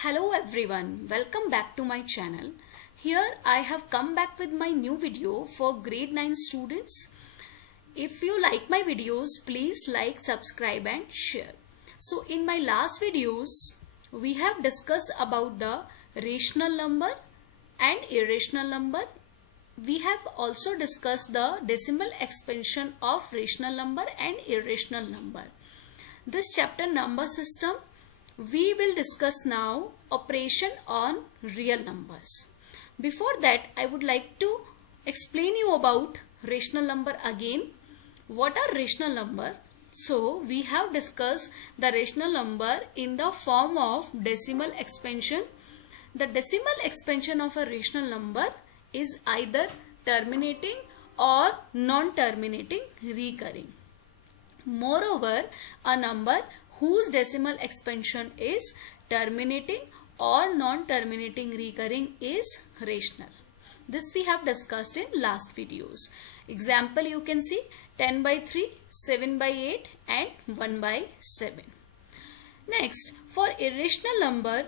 Hello everyone, welcome back to my channel. Here I have come back with my new video for grade 9 students. If you like my videos, please like, subscribe and share. So in my last videos, we have discussed about the rational number and irrational number. We have also discussed the decimal expansion of rational number and irrational number. This chapter number system, we will discuss now operation on real numbers. Before that, I would like to explain you about rational number again. What are rational number? So we have discussed the rational number in the form of decimal expansion. The decimal expansion of a rational number is either terminating or non-terminating recurring. Moreover, a number whose decimal expansion is terminating or non-terminating recurring is rational. This we have discussed in last videos. Example you can see 10 by 3, 7 by 8 and 1 by 7. Next, for irrational number,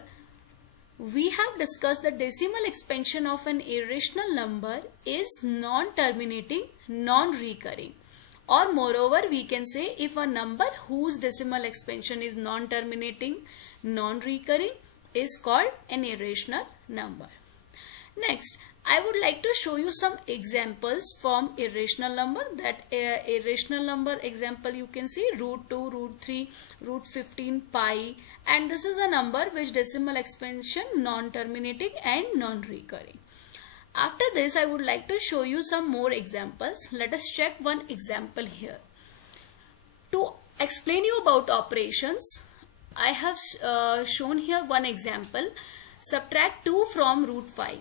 we have discussed the decimal expansion of an irrational number is non-terminating, non-recurring. Or moreover, we can say if a number whose decimal expansion is non-terminating, non-recurring is called an irrational number. Next, I would like to show you some examples from irrational number. That irrational number example you can see root 2, root 3, root 15, pi, and this is a number which decimal expansion non-terminating and non-recurring. After this, I would like to show you some more examples. Let us check one example here. To explain you about operations, I have shown here one example. Subtract 2 from root 5.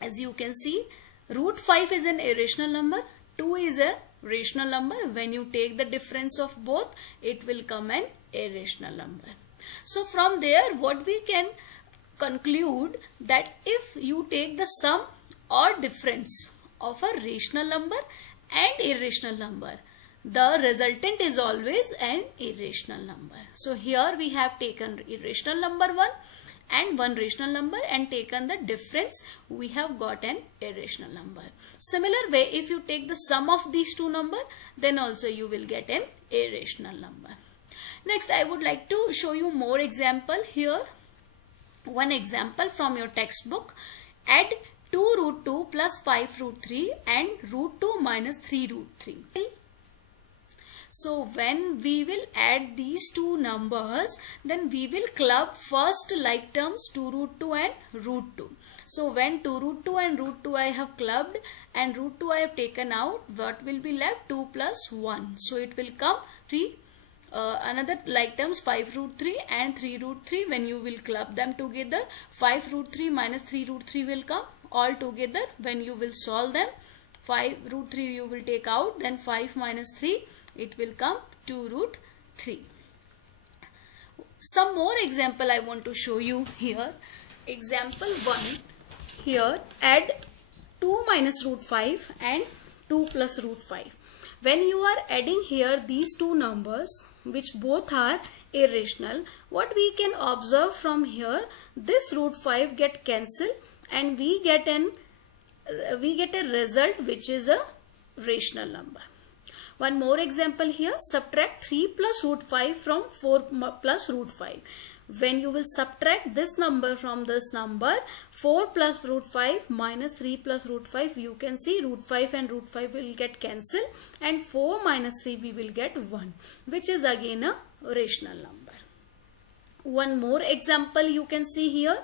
As you can see, root 5 is an irrational number, 2 is a rational number. When you take the difference of both, it will come an irrational number. So from there, what we can conclude that if you take the sum or difference of a rational number and irrational number, the resultant is always an irrational number. So here we have taken irrational number 1 and one rational number and taken the difference, we have got an irrational number. Similar way, if you take the sum of these two numbers, then also you will get an irrational number. Next, I would like to show you more example here. One example from your textbook. Add 2 root 2 plus 5 root 3 and root 2 minus 3 root 3. So when we will add these two numbers, then we will club first like terms 2 root 2 and root 2. So when 2 root 2 and root 2 I have clubbed and root 2 I have taken out, what will be left? 2 plus 1. So it will come 3. Another like terms 5 root 3 and 3 root 3. When you will club them together, 5 root 3 minus 3 root 3 will come all together. When you will solve them, 5 root 3 you will take out, then 5 minus 3, it will come 2 root 3. Some more example I want to show you here. Example 1, here add 2 minus root 5 and 2 plus root 5. When you are adding here these two numbers, which both are irrational, what we can observe from here, this root 5 get cancelled and we get a result which is a rational number. One more example here, subtract 3 plus root 5 from 4 plus root 5. When you will subtract this number from this number, 4 plus root 5 minus 3 plus root 5, you can see root 5 and root 5 will get cancelled and 4 minus 3 we will get 1, which is again a rational number. One more example you can see here.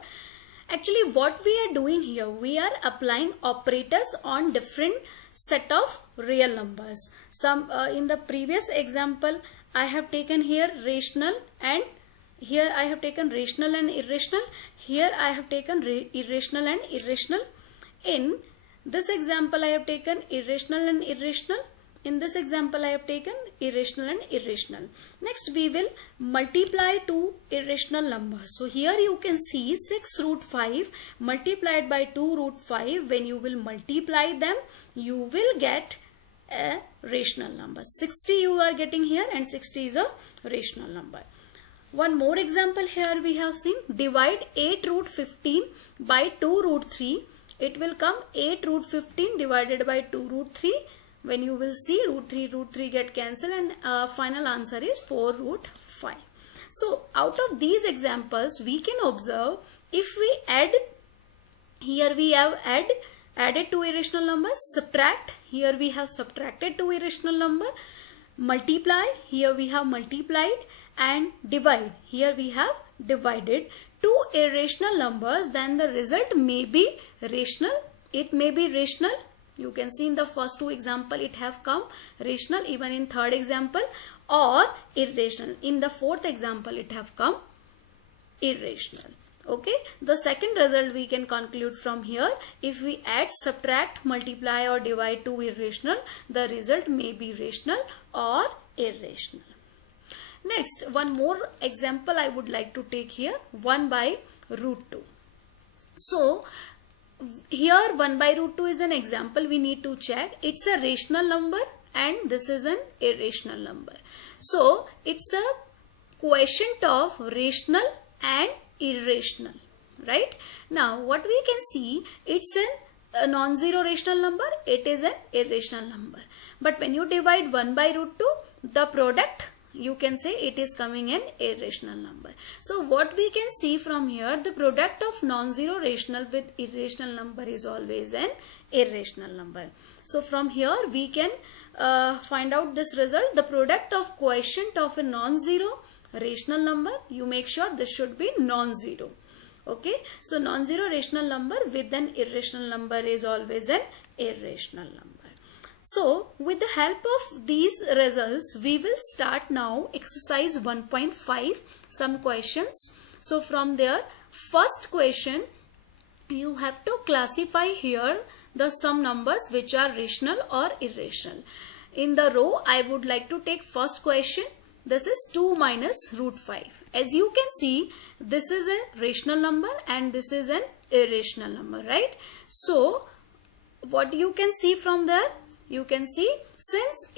Actually what we are doing here, we are applying operators on different set of real numbers. Some in the previous example I have taken here rational, and here I have taken rational and irrational. Here I have taken irrational and irrational. In this example I have taken irrational and irrational. In this example I have taken irrational and irrational. Next we will multiply two irrational numbers. So here you can see 6 root 5 multiplied by 2 root 5. When you will multiply them, you will get a rational number. 60 you are getting here and 60 is a rational number. One more example here we have seen. Divide 8 root 15 by 2 root 3. It will come 8 root 15 divided by 2 root 3. When you will see root 3 get cancelled, and final answer is 4 root 5. So out of these examples we can observe, if we add, here we have added two irrational numbers, subtract, here we have subtracted two irrational number, multiply, here we have multiplied, and divide, here we have divided two irrational numbers, then the result may be rational. It may be rational. You can see in the first two example it have come rational, even in third example, or irrational. In the fourth example it have come irrational. Okay, the second result we can conclude from here, if we add, subtract, multiply or divide two irrational, the result may be rational or irrational. Next, one more example I would like to take here, 1 by root 2. So here 1 by root 2 is an example we need to check. It's a rational number and this is an irrational number. So it's a quotient of rational and irrational, right? Now what we can see, it's a non-zero rational number, it is an irrational number. But when you divide 1 by root 2, the product, you can say it is coming an irrational number. So what we can see from here, the product of non-zero rational with irrational number is always an irrational number. So from here we can find out this result, the product of quotient of a non-zero rational number, you make sure this should be non-zero. Okay, so non-zero rational number with an irrational number is always an irrational number. So with the help of these results, we will start now exercise 1.5, some questions. So from there, first question, you have to classify here the some numbers which are rational or irrational. In the row, I would like to take first question. This is 2 minus root 5. As you can see, this is a rational number and this is an irrational number, right? So what you can see from there, you can see, since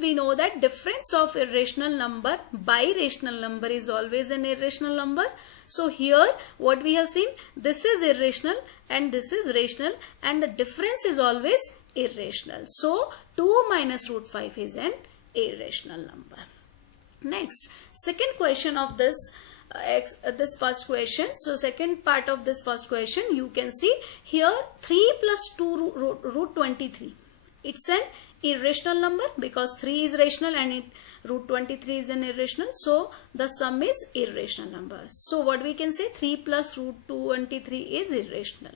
we know that difference of irrational number by rational number is always an irrational number. So here what we have seen, this is irrational and this is rational, and the difference is always irrational. So 2 minus root 5 is an irrational number. Next, second question of this first question. So second part of this first question, you can see here 3 plus 2 root 23. It's an irrational number because 3 is rational and root 23 is an irrational. So the sum is irrational number. So what we can say, 3 plus root 23 is irrational.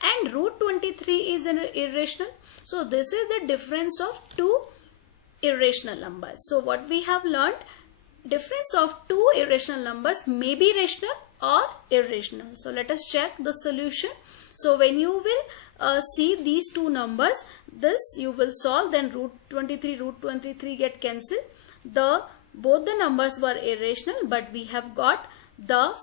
And root 23 is an irrational. So this is the difference of two irrational numbers. So what we have learned, difference of two irrational numbers may be rational or irrational. So let us check the solution. So when you will see these two numbers, this you will solve, then root 23 get cancelled. Both the numbers were irrational, but we have got the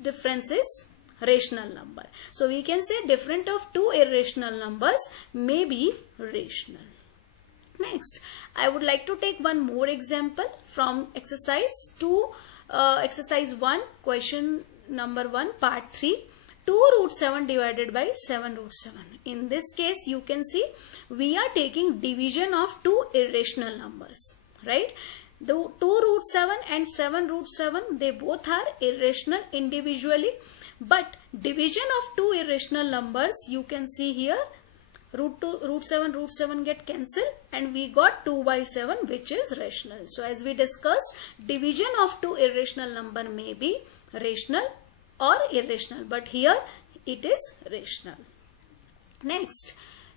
differences rational number. So we can say difference of two irrational numbers may be rational. Next, I would like to take one more example from exercise 1, question number 1, part 3. 2 root 7 divided by 7 root 7. In this case, you can see we are taking division of two irrational numbers, right? The 2 root 7 and 7 root 7, they both are irrational individually, but division of two irrational numbers, you can see here, root 7 get cancelled and we got 2 by 7, which is rational. So as we discussed, division of two irrational number may be rational or irrational, but here it is rational. Next,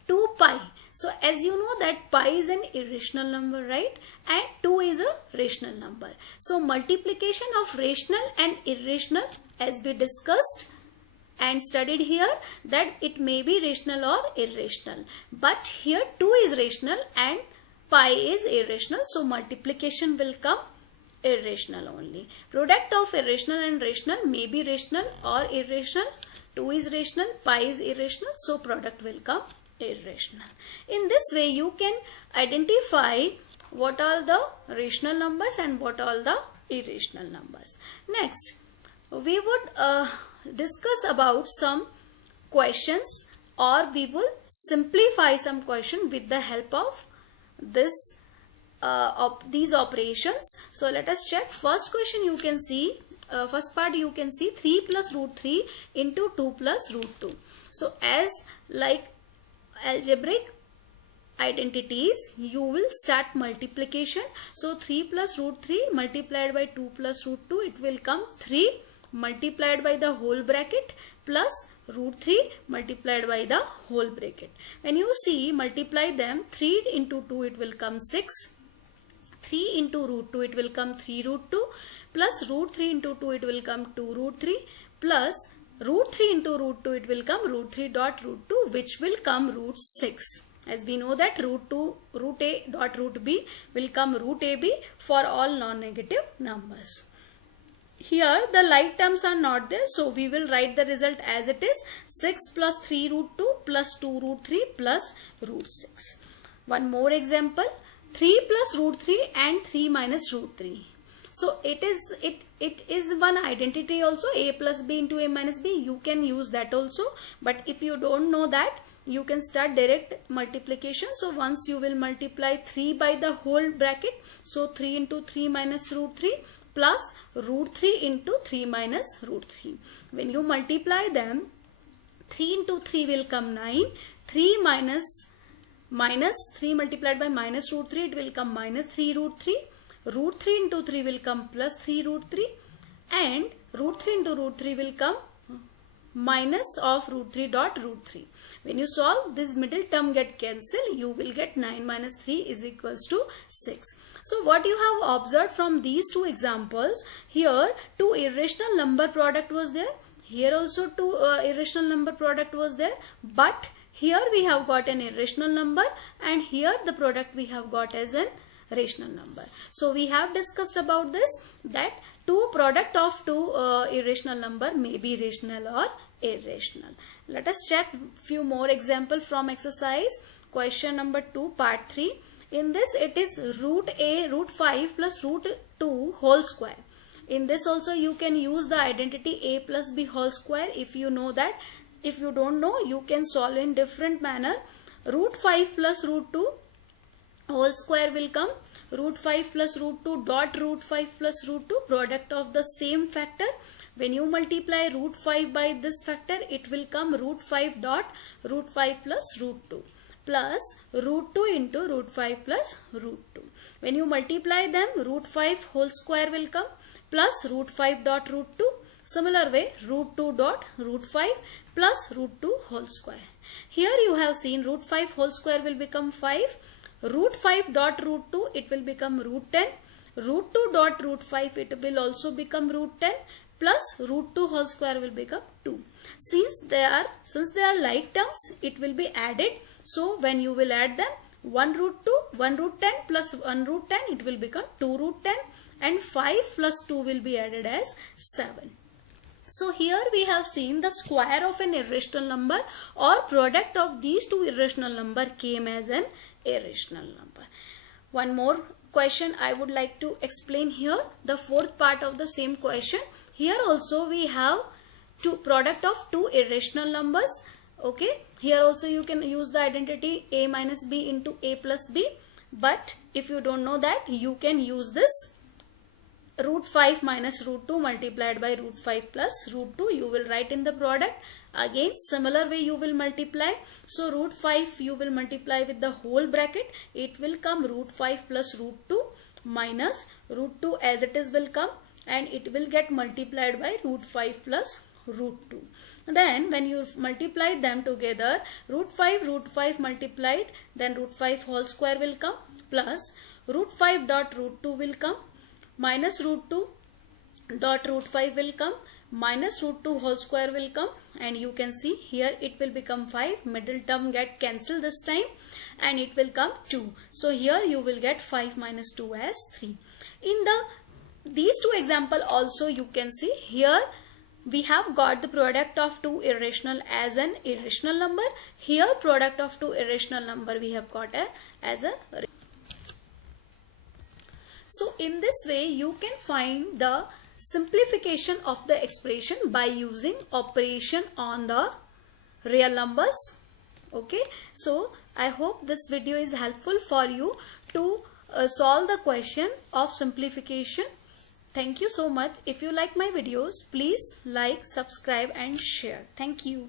2 pi. So as you know that pi is an irrational number, right? And 2 is a rational number. So multiplication of rational and irrational, as we discussed and studied here, that it may be rational or irrational. But here 2 is rational and pi is irrational. So multiplication will come irrational only. Product of irrational and rational may be rational or irrational. 2 is rational, pi is irrational. So product will come irrational. In this way you can identify what are the rational numbers and what are the irrational numbers. Next, we would discuss about some questions, or we will simplify some question with the help of this these operations. So let us check. First question you can see, first part you can see 3 plus root 3 into 2 plus root 2. So as like algebraic identities, you will start multiplication. So 3 plus root 3 multiplied by 2 plus root 2, it will come 3 multiplied by the whole bracket plus root 3 multiplied by the whole bracket. When you see multiply them, 3 into 2 it will come 6, 3 into root 2 it will come 3 root 2, plus root 3 into 2 it will come 2 root 3, plus root 3 into root 2 it will come root 3 dot root 2, which will come root 6. As we know that root a dot root b will come root ab for all non-negative numbers. Here the like terms are not there, so we will write the result as it is: 6 plus 3 root 2 plus 2 root 3 plus root 6. One more example: 3 plus root 3 and 3 minus root 3. So it is one identity also, a plus b into a minus b. You can use that also, but if you don't know that, you can start direct multiplication. So once you will multiply 3 by the whole bracket, so 3 into 3 minus root 3 plus root 3 into 3 minus root 3. When you multiply them, 3 into 3 will come 9, 3 minus 3 multiplied by minus root 3, it will come minus 3 root 3, root 3 into 3 will come plus 3 root 3, and root 3 into root 3 will come minus of root 3 dot root 3. When you solve, this middle term get cancelled, you will get 9 minus 3 is equals to 6. So what you have observed from these two examples, here two irrational number product was there, here also two irrational number product was there, but here we have got an irrational number and here the product we have got as an rational number. So we have discussed about this, that two product of two irrational number may be rational or irrational. Let us check few more example from exercise question number 2 part 3. In this it is root 5 plus root 2 whole square. In this also you can use the identity a plus b whole square if you know that. If you don't know, you can solve in different manner. Root 5 plus root 2 whole square will come root 5 plus root 2 dot root 5 plus root 2, product of the same factor. When you multiply root 5 by this factor, it will come root 5 dot root 5 plus root 2 plus root 2 into root 5 plus root 2. When you multiply them, root 5 whole square will come plus root 5 dot root 2. Similar way, root 2 dot root 5 plus root 2 whole square. Here you have seen root 5 whole square will become 5. Root 5 dot root 2, it will become root 10. Root 2 dot root 5, it will also become root 10 plus root 2 whole square will become 2. Since they are like terms, it will be added. So when you will add them, 1 root 2, 1 root 10 plus 1 root 10, it will become 2 root 10, and 5 plus 2 will be added as 7. So here we have seen the square of an irrational number or product of these two irrational number came as an irrational number. One more question I would like to explain here, the fourth part of the same question. Here also we have two product of two irrational numbers. Okay, here also you can use the identity a minus b into a plus b, but if you don't know that, you can use this root 5 minus root 2 multiplied by root 5 plus root 2. You will write in the product. Again similar way you will multiply. So root 5 you will multiply with the whole bracket. It will come root 5 plus root 2 minus root 2 as it is will come, and it will get multiplied by root 5 plus root 2. Then when you multiply them together, root 5 multiplied, then root 5 whole square will come plus root 5 dot root 2 will come minus root 2 dot root 5 will come minus root 2 whole square will come, and you can see here it will become 5, middle term get cancelled this time, and it will come 2. So here you will get 5 minus 2 as 3. In these two example also you can see here we have got the product of two irrational as an irrational number. Here product of two irrational number we have got as a. So in this way you can find the simplification of the expression by using operation on the real numbers. Okay, so I hope this video is helpful for you to solve the question of simplification. Thank you so much. If you like my videos, please like, subscribe and share. Thank you.